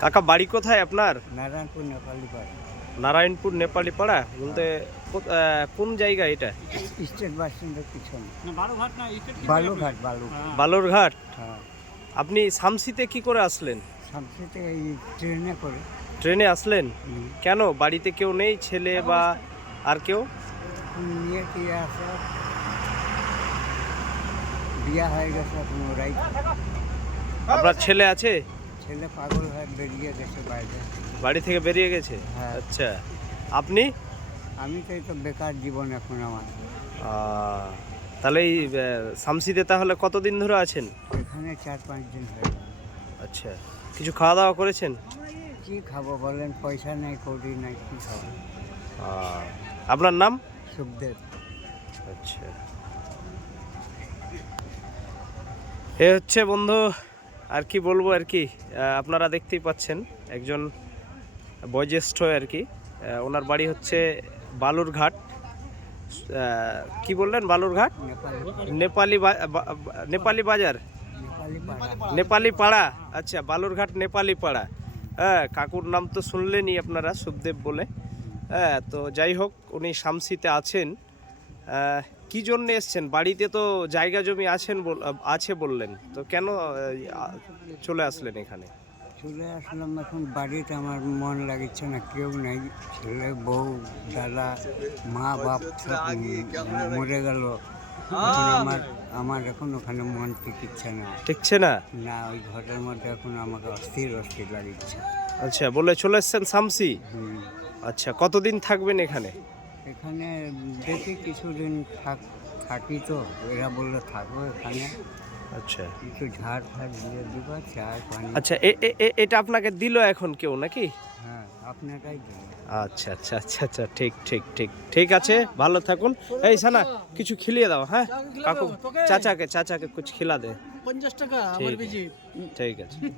কাকা বাড়ি কোথায় আপনার? নারায়ণপুর নেপালি পাড়া, নারায়ণপুর নেপালি পাড়া বলতে কোন জায়গা এটা? স্টেট বাস স্ট্যান্ডের পিছনে। বালুঘাট না বালুঘাট, বালুরঘাট। হ্যাঁ। আপনি শামসিতে কি করে আসলেন? শামসিতে এই ট্রেনে করে। ট্রেনে আসলেন? কেন, বাড়িতে কেউ নেই, ছেলে বা আর কেউ? নিয়ে কি আছে, বিয়া হয়ে গেছে এখন ওরাই। আপনার ছেলে আছে? ছেলে পাগল হয়ে বেরিয়ে গেছে বাইরে। বাড়ি থেকে বেরিয়ে গেছে? হ্যাঁ। আচ্ছা, আপনি? আমি তো এই তো বেকার জীবন এখন আমার। তাহলে এই শামসিতে তাহলে কতদিন ধরে আছেন? এখানে 4-5 দিন হয়ে গেল। আচ্ছা, কিছু খাওয়া দাওয়া করেছেন? কি খাবো বলেন, পয়সা নেই, কৌড়ি নাই, কি খাবো। আপনার নাম? সুখদেব। আচ্ছা, এ হচ্ছে বন্ধু, আর কি বলবো আর কি, আপনারা দেখতেই পাচ্ছেন একজন বয়োজ্যেষ্ঠ আর কি, ওনার বাড়ি হচ্ছে বালুরঘাট। কি বললেন? বালুরঘাট নেপালি নেপালি বাজার, নেপালি পাড়া। নেপালি পাড়া। আচ্ছা, বালুরঘাট নেপালি পাড়া। হ্যাঁ, কাকুর নাম তো শুনলেনই আপনারা, সুখদেব বলে। হ্যাঁ, তো যাই হোক, উনি শামসিতে আছেন। কি জন্য এসছেন? বাড়িতে তো জায়গা জমি আছে বললেন, তো কেন চলে আসলেন এখানে? চলে আসলাম, এখন বাড়িতে আমার মন লাগছে না, কেউ নেই। ছেলে, বউ, দাদা, মা, বাপ সব মরে গেল। এখন আমার এখন ওখানে মন টিকছে না। ঠিকছে না? না, ওই ঘরের মধ্যে এখন আমাকে অস্থির অস্থির লাগছে। আচ্ছা, বলে চলে এসছেন শামসি? আচ্ছা, কতদিন থাকবেন এখানে? এখানে দেখি কিছুদিন থাকি, তো এরা বললো থাকো এখানে। আচ্ছা, কিছু ঝাড় ফাড় দিয়ে দিব, চার পানি। আচ্ছা, এটা আপনাকে দিল এখন কেউ নাকি? হ্যাঁ, আপনারাই দিন। আচ্ছা আচ্ছা আচ্ছা আচ্ছা, ঠিক ঠিক ঠিক ঠিক আছে, ভালো থাকুন। এই সানা, কিছু খিলিয়ে দাও। হ্যাঁ কাকু, চাচাকে কিছু খিলা দে। 50 টাকা ঠিক আছে।